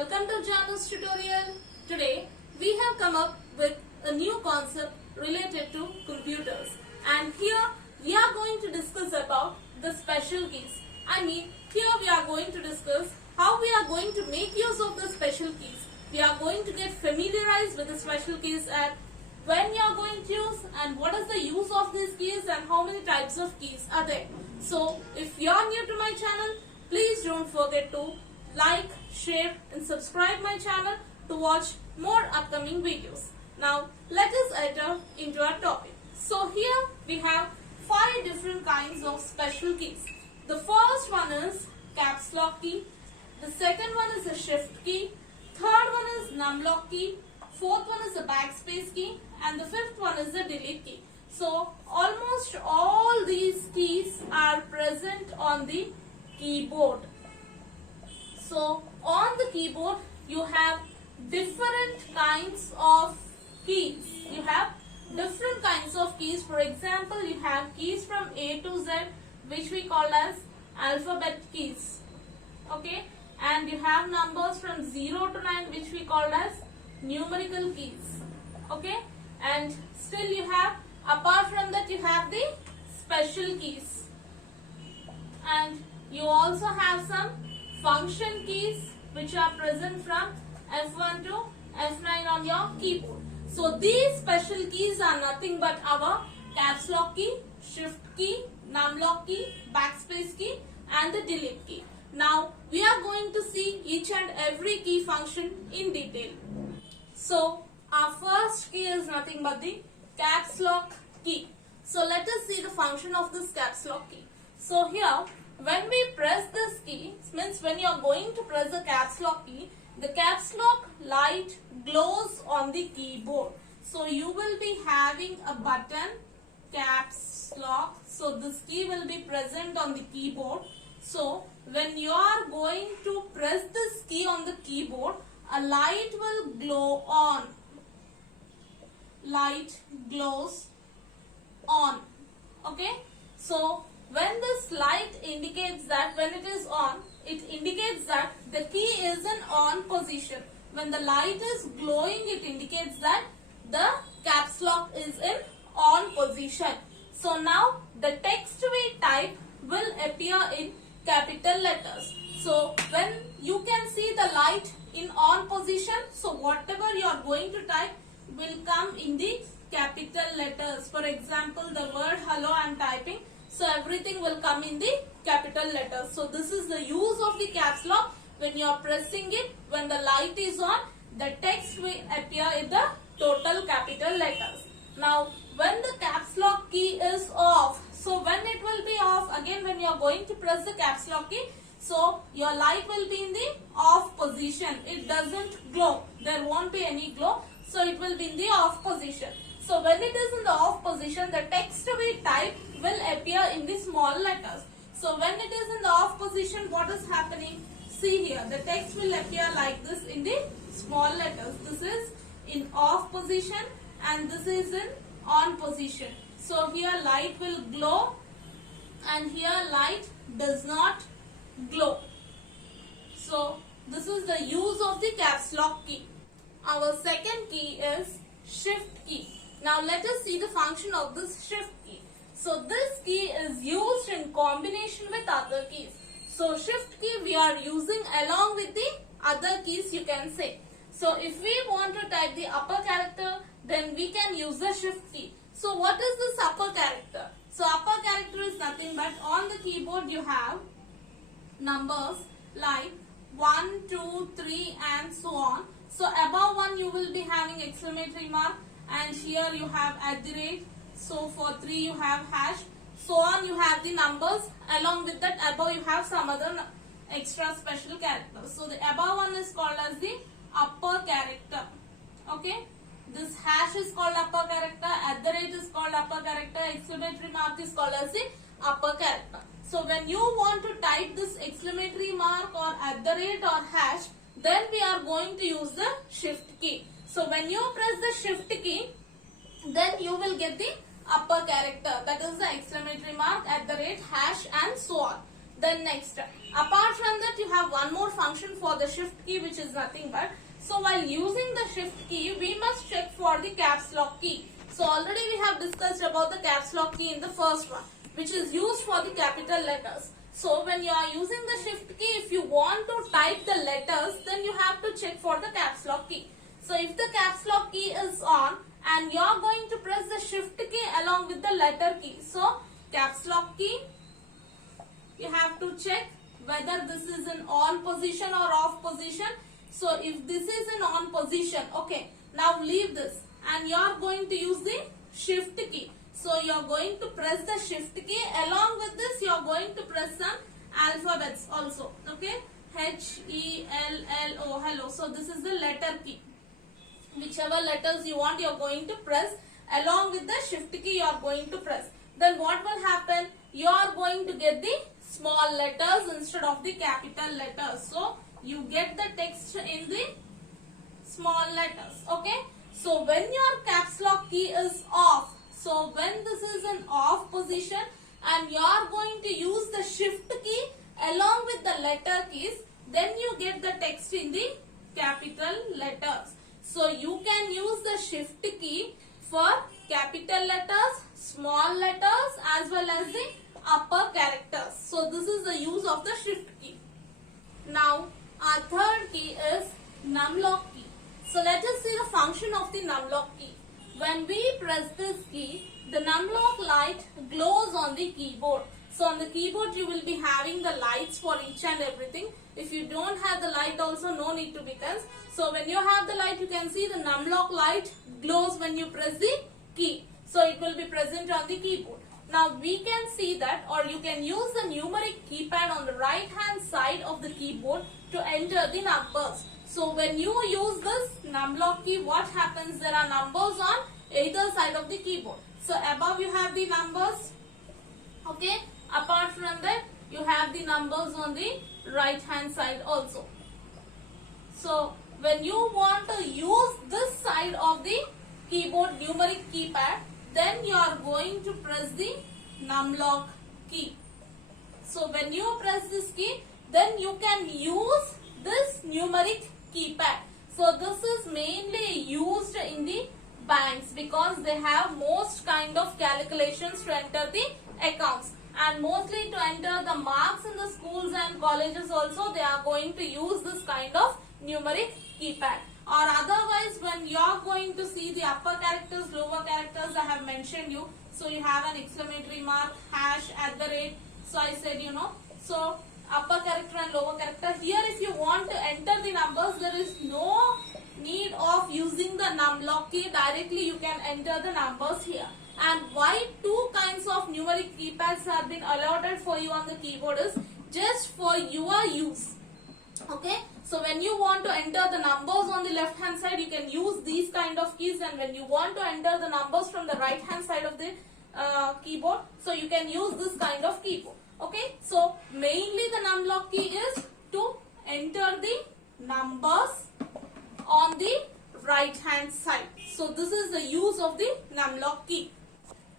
welcome to Janu's tutorial. Today we have come up with a new concept related to computers, and here we are going to discuss about the special keys. Here we are going to discuss how we are going to make use of the special keys. We are going to get familiarized with the special keys and when you are going to use and what is the use of these keys and how many types of keys are there. So if you are new to my channel, please don't forget to like, share and subscribe my channel to watch more upcoming videos. Now let us enter into our topic. So here we have 5 different kinds of special keys. The first one is caps lock key. The second one is a shift key. Third one is numlock key. Fourth one is the backspace key, and the fifth one is the delete key. So almost all these keys are present on the keyboard. So on the keyboard you have different kinds of keys. You have different kinds of keys. For example, you have keys from A to Z, which we call as alphabet keys. Okay, and you have numbers from 0 to 9, which we call as numerical keys. Okay, and still you have, apart from that, you have the special keys, and you also have some function keys which are present from F1 to F9 on your keyboard. So these special keys are nothing but our caps lock key, shift key, numlock key, backspace key and the delete key. Now we are going to see each and every key function in detail. So our first key is nothing but the caps lock key. So let us see the function of this caps lock key. So here when we press this key, means when you are going to press the caps lock key, the caps lock light glows on the keyboard. So you will be having a button caps lock. So this key will be present on the keyboard. So when you are going to press this key on the keyboard, a light will glow on. Light glows on. Okay. So when this light indicates that when it is on, it indicates that the key is in on position. When the light is glowing, it indicates that the caps lock is in on position. So now the text we type will appear in capital letters. So when you can see the light in on position, so whatever you are going to type will come in the capital letters. For example, the word hello I am typing, so everything will come in the capital letters. So this is the use of the caps lock. When you are pressing it, when the light is on, the text will appear in the total capital letters. Now when the caps lock key is off, so when it will be off, again when you are going to press the caps lock key, so your light will be in the off position. It doesn't glow. There won't be any glow. So it will be in the off position. So when it is in the off position, the text we type will appear in the small letters. So when it is in the off position, what is happening? See here, the text will appear like this in the small letters. This is in off position and this is in on position. So here light will glow and here light does not glow. So this is the use of the caps lock key. Our second key is shift key. Now let us see the function of this shift key. So this key is used in combination with other keys. So shift key we are using along with the other keys, you can say. So if we want to type the upper character, then we can use the shift key. So what is this upper character? So upper character is nothing but on the keyboard you have numbers like 1, 2, 3 and so on. So above 1 you will be having exclamatory mark, and here you have @. So for 3 you have hash. So on you have the numbers. Along with that above you have some other extra special characters. So the above one is called as the upper character. Okay. This hash is called upper character. @ is called upper character. Exclamatory mark is called as the upper character. So when you want to type this exclamatory mark or @ or hash, then we are going to use the shift key. So when you press the shift key, then you will get the upper character, that is the exclamatory mark, @ hash and so on. Then next, apart from that, you have one more function for the shift key, which is nothing but, so while using the shift key, we must check for the caps lock key. So already we have discussed about the caps lock key in the first one, which is used for the capital letters. So when you are using the shift key, if you want to type the letters, then you have to check for the caps lock key. So if the caps lock key is on and you are going to press the shift key along with the letter key. So caps lock key, you have to check whether this is in on position or off position. So if this is in on position, okay, now leave this and you are going to use the shift key. So you are going to press the shift key. Along with this, you are going to press some alphabets also. Okay, H-E-L-L-O, hello. So this is the letter key. Whichever letters you want, you are going to press. Along with the shift key, you are going to press. Then what will happen? You are going to get the small letters instead of the capital letters. So you get the text in the small letters. Okay. So when your caps lock key is off, so when this is in off position and you are going to use the shift key along with the letter keys, then you get the text in the capital letters. So you can use the shift key for capital letters, small letters as well as the upper characters. So this is the use of the shift key. Now our third key is numlock key. So let us see the function of the numlock key. When we press this key, the numlock light glows on the keyboard. So on the keyboard you will be having the lights for each and everything. If you don't have the light also, no need to be tense. So when you have the light, you can see the numlock light glows when you press the key. So it will be present on the keyboard. Now we can see that, or you can use the numeric keypad on the right hand side of the keyboard to enter the numbers. So when you use this numlock key, what happens? There are numbers on either side of the keyboard. So above you have the numbers. Okay. Apart from that, you have the numbers on the right hand side also. So when you want to use this side of the keyboard numeric keypad, then you are going to press the numlock key. So when you press this key, then you can use this numeric keypad. So this is mainly used in the banks because they have most kind of calculations to enter the accounts, and mostly to enter the marks in the schools and colleges also they are going to use this kind of numeric keypad. Or otherwise, when you are going to see the upper characters, lower characters, I have mentioned you. So you have an exclamatory mark, hash, @ So I said, so upper character and lower character. Here if you want to enter the numbers, there is no need of using the numlock key. Directly you can enter the numbers here. And why two kinds of numeric keypads have been allotted for you on the keyboard is just for your use. Okay, so when you want to enter the numbers on the left hand side, you can use these kind of keys, and when you want to enter the numbers from the right hand side of the keyboard, so you can use this kind of keyboard. Okay, so mainly the numlock key is to enter the numbers on the right hand side. So this is the use of the numlock key.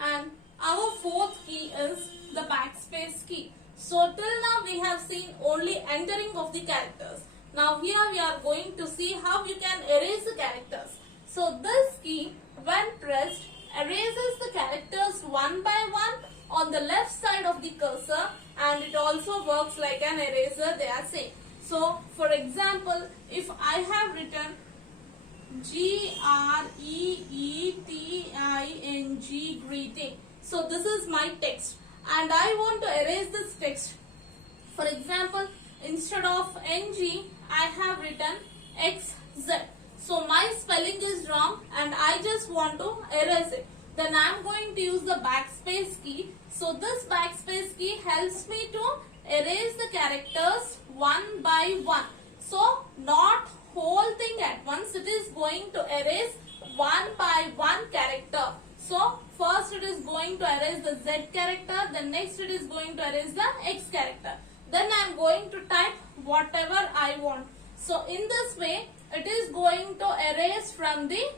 And our fourth key is the backspace key. So till now we have seen only entering of the characters. Now here we are going to see how you can erase the characters. So this key, when pressed, erases the characters one by one on the left side of the cursor, and it also works like an eraser, they are saying. So for example, if I have written GREETING, greeting. So this is my text and I want to erase this text. For example, instead of NG, I have written XZ. So my spelling is wrong and I just want to erase it. Then I am going to use the backspace key. So this backspace key helps me to erase the characters one by one. So not whole thing at once, it is going to erase one by one character. So first it is going to erase the Z character, then next it is going to erase the X character. Then I am going to type whatever I want. So in this way it is going to erase from the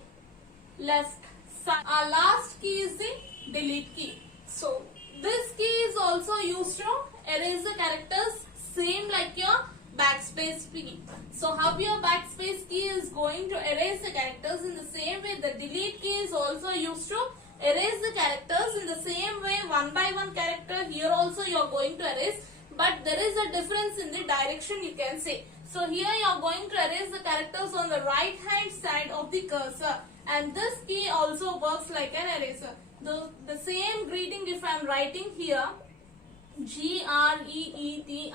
left side. Our last key is the delete key. So this key is also used to erase the characters same like your backspace key. So how your backspace key is going to erase the characters, in the same way the delete key is also used to erase the characters. In the same way, one by one character here also you are going to erase, but there is a difference in the direction, you can say. So here you are going to erase the characters on the right hand side of the cursor, and this key also works like an eraser. The same greeting, if I am writing here GREETING,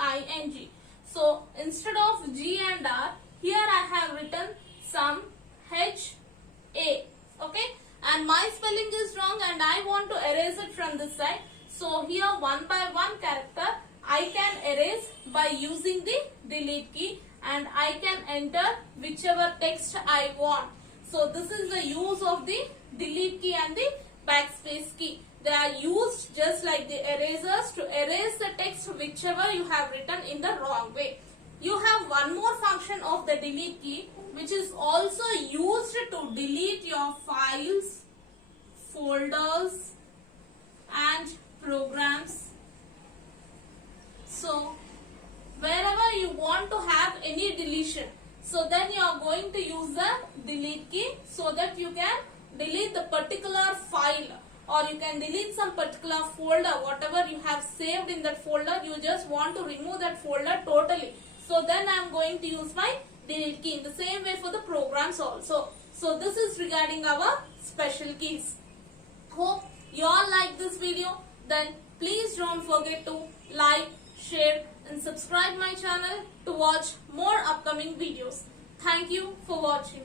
so instead of G and R, here I have written some HA, okay, and my spelling is wrong and I want to erase it from this side. So here one by one character I can erase by using the delete key, and I can enter whichever text I want. So this is the use of the delete key and the backspace key. They are used just like the erasers to erase the text whichever you have written in the wrong way. You have one more function of the delete key, which is also used to delete your files, folders and programs. So wherever you want to have any deletion, so then you are going to use the delete key, so that you can delete the particular file, or you can delete some particular folder, whatever you have saved in that folder, you just want to remove that folder totally. So then I am going to use my delete key. In the same way for the programs also. So this is regarding our special keys. Hope you all like this video. Then please don't forget to like, share and subscribe my channel to watch more upcoming videos. Thank you for watching.